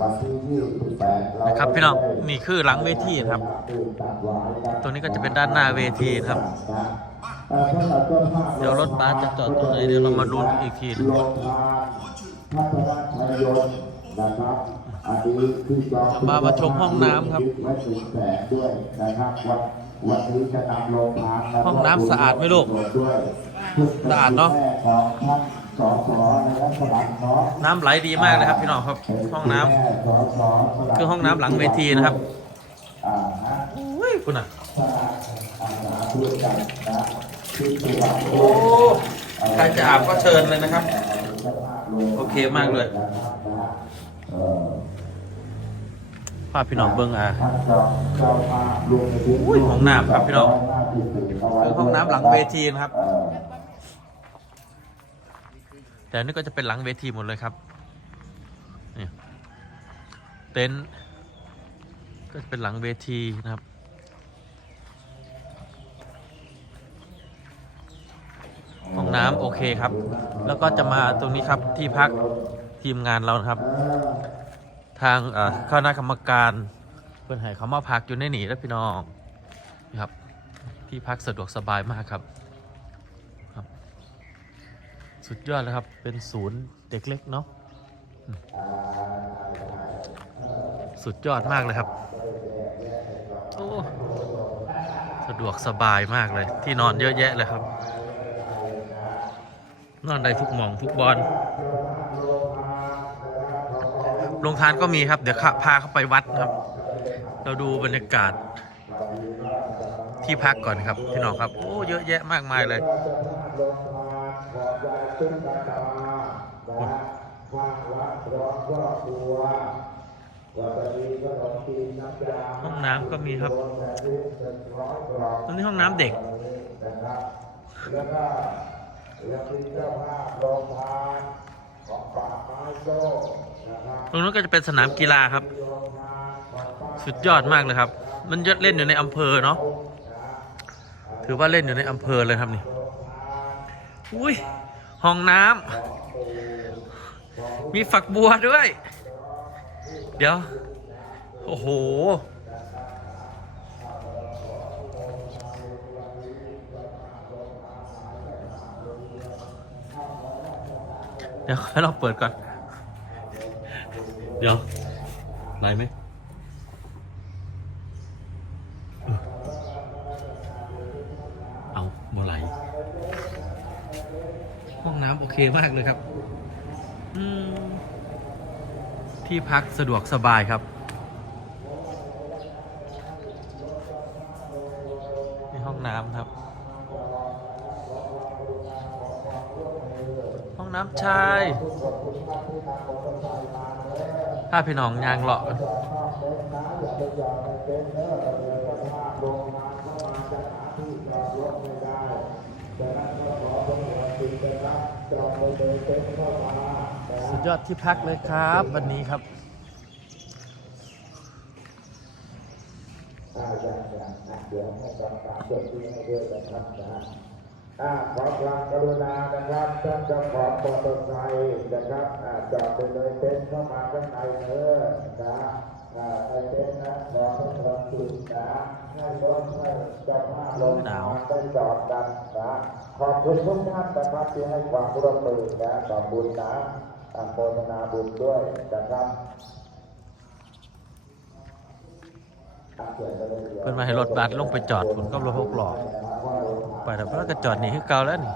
วันที่28เรานะครับพี่น้องนี่คือหลังเวทีนะครับ ตรงนี้ก็จะเป็นด้านหน้าเวทีนะครับเอ่อสำหรับเจ้าภาพเดี๋ยวรถบัสจะจอดตรงไหนเดี๋ยวเรามาลุ้นอีกทีหนึ่งโรงทานพัฒนาชัยยนต์นะครับอันนี้ที่จองมามาชมห้องน้ำครับไว้ถึงแสนด้วยนะครับวันวันนี้จะนำโรงทานและห้องน้ำสะอาดไหมลูกด้วยสะอาดเนอะแม่ของท่าน สอสอนะครับสลับเนาะน้ำไหลดีมากเลยครับ พี่น้องครับ ห้องน้ำคือห้องน้ำหลังเวทีนะครับอ่าฮะอุ้ยคุณอะอาสาพูดกันนะที่จังหวัดโอ้ใครจะอาบก็เชิญเลยนะครับ โอเคมากเลยเออภาพพี่น้องเบิ้งอะท่านเจ้าเจ้าภาพรวมไปถึงอุ้ยห้องน้ำครับพี่น้องคือห้องน้ำหลังเวทีนะครับ เออ แต่นี่ก็จะเป็นหลังเวทีหมดเลยครับนี่เต็นท์ก็จะเป็นหลังเวทีนะครับห้องน้ำโอเคครับ แล้วก็จะมาตรงนี้ครับที่พักทีมงานเรานะครับ ทางเอ่อคณะกรรมการเพื่อนให้เขามาพักอยู่ในหนีแล้วพี่น้องนี่ครับที่พักสะดวกสบายมากครับ สุดยอดเลยครับ เป็นศูนย์เด็กเล็กเนาะสุดยอดมากเลยครับ โอ้ สะดวกสบายมากเลย ที่นอนเยอะแยะเลยครับ นอนได้ทุกหมองทุกบอลโรงทานก็มีครับ เดี๋ยวพาเข้าไปวัดครับ เราดูบรรยากาศที่พักก่อนครับ พี่น้องครับ โอ้ เยอะแยะมากมายเลย ห้องน้ำก็มีครับตรงนี้ห้องน้ำเด็กแล้วก็ยังมีเจ้าภาพโรงทานของป่าไม้โซ่นะครับตรงนู้นก็จะเป็นสนามกีฬาครับ สุดยอดมากเลยครับ มันยอดเล่นอยู่ในอำเภอเนาะถือว่าเล่นอยู่ในอำเภอเลยครับนี่ อุ้ยห้องน้ำมีฝักบัวด้วย เดี๋ยว โอ้โห เดี๋ยวให้เราเปิดก่อน เดี๋ยวไหลไหมเออเอาบ่ไหล ห้องน้ำ โอเคมากเลยครับที่พักสะดวกสบายครับนี่ห้องน้ำครับ ห้องน้ำชายถ้าพี่น้องยางเลาะกัน สุดยอดที่พักเลยครับ วันนี้ครับอาอย่างอย่างนะเดี๋ยวให้กรรมการจดที่ให้ด้วยนะครับนะอาขอความกรุณานะครับท่านเจ้าของมอเตอร์ไซค์นะครับจอดไปเลยเต็นเข้ามาข้างในเนอนะอ่าไอ้เต็นนะรอให้รอจุดนะ ให้รถให้เจ้าภาพลงหนาวมาได้จอดกันนะขอบคุณทุกท่านนะครับที่ให้ความร่วมมือนะขอบคุณนะอนุโมทนาบุญด้วยนะครับเพิ่นมาให้รถบัสลงไปจอดคุณก็รถหกล้อไปแต่วเพิ่นก็จอดนี่คือเก่าแล้วนี่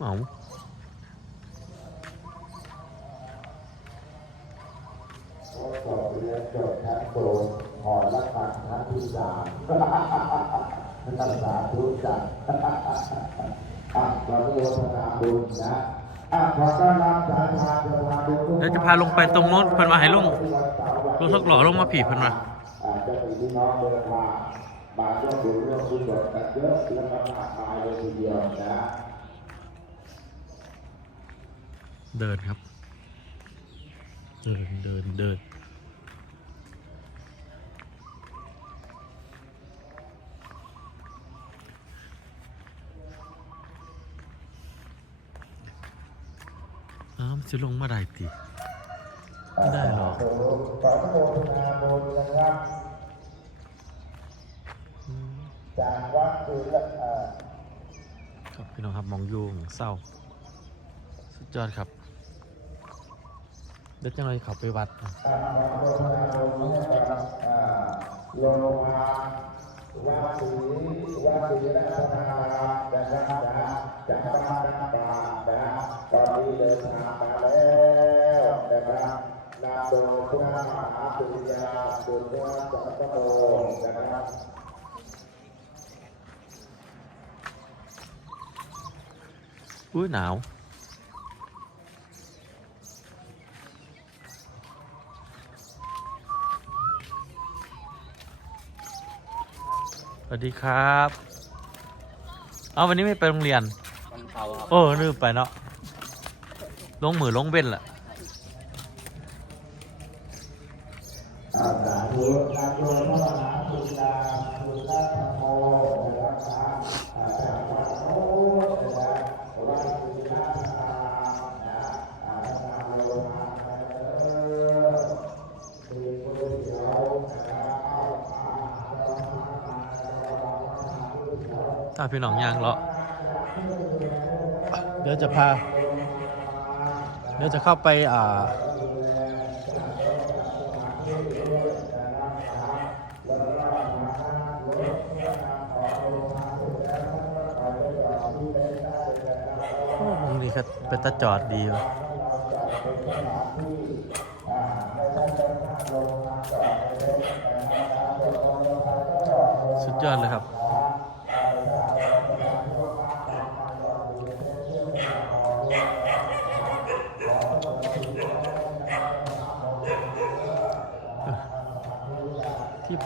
เอาสอบเรียนจบชั้นโปรหอละคันชั้นที่สามนักศึกษาทุกจัดอะเราโมทนาบุญนะอะขอต้อนรับสายทานเดินทางทุกเดี๋ยวจะพาลงไปตรงโน้นเพิ่นมาให้ลงรถหกล้อลงมาผีเพิ่นมาอาจจะมีพี่น้องเดินทางมาร่วมบุญร่วมกุศลกันเยอะและก็มากมายเลยทีเดียวนะ เดินครับ เดินเดินเดินอ้าวจะลงมาได้ตีไม่ได้หรอกขอโมนาบุนะครับจากวัดคือละครับพี่น้องครับมองยูงเศร้า สุดยอดครับ เดี๋ยวจังเลยขับไปวัดโมาบุญให้กับอ่าโลมาวัดศรีวัดศรีรัตนะครับนะจากานน้ำปลานะตอนนี้เดินทางมาแล้วนะครับนำโดยพระมหาสุริยาสุริยสัมปโนนะครับอุ้ยหนาว วัสดีครับ เอาวันนี้ไม่ไปโรงเรียน วันเสาร์ครับโอ้ลืมไปเนาะ ลงมือลงเบ้นแหละ ถ้าพี่น้องยางเลาะเดี๋ยวจะพา เดี๋ยวจะเข้าไปอ่าโอ้มึงนี่ครับเป็นตาจอดดีวะสุดยอดเลยครับ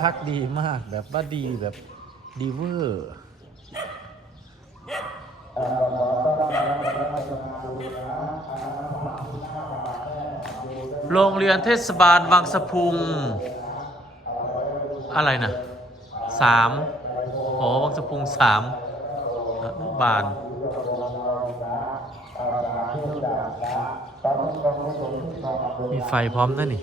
พักดีมากแบบว่าดีแบบดีเวอร์โรงเรียนเทศบาลวังสะพุง อะไรนะสามอ๋อวังสะพุงสามนุบาลมีไฟพร้อมนะนี่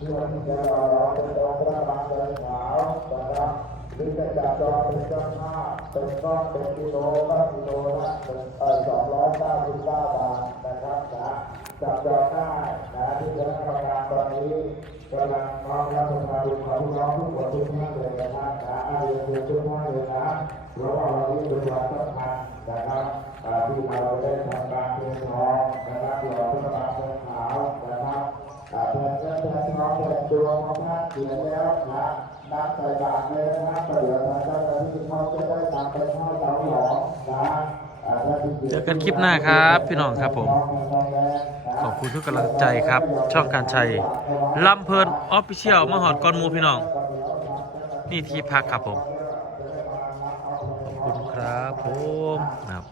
หรือจะจับจองเป็นเจ้าภาพเป็นก้อนเป็นกิโลก็กิโลละหนึ่งเออสองร้อยเก้าสิบเก้าบาทนะครับนะจับจองได้นะที่คณะกรรมการตอนนี้กำลังน้อมรับประทานของพี่น้องทุกคนทุกท่านเลยนะครับนะอาเรียนเรียนทุกท่านเลยนะเพราะว่าวันนี้เป็นวันสำคัญนะครับที่เราได้ทำการเตรียมพร้อมนะครับหล่อพระบาทเป็นขาวนะครับ เพื่อนเพื่อนเพื่อนพี่น้องเพื่อนตัวของท่านเขียนแล้วนะนับใส่บาตรเลยนะครับเดี๋ยวทางเจ้าหน้าที่เขาจะได้นำไปให้เราหลอมนะเจอกันคลิปหน้าครับพี่น้องครับผม ขอบคุณทุกกำลังใจครับ ช่องการชัยลำเพลินออฟฟิเชียลมหอดกอนมูพี่น้อง นี่ที่พักครับผม ขอบคุณครับผมนะครับ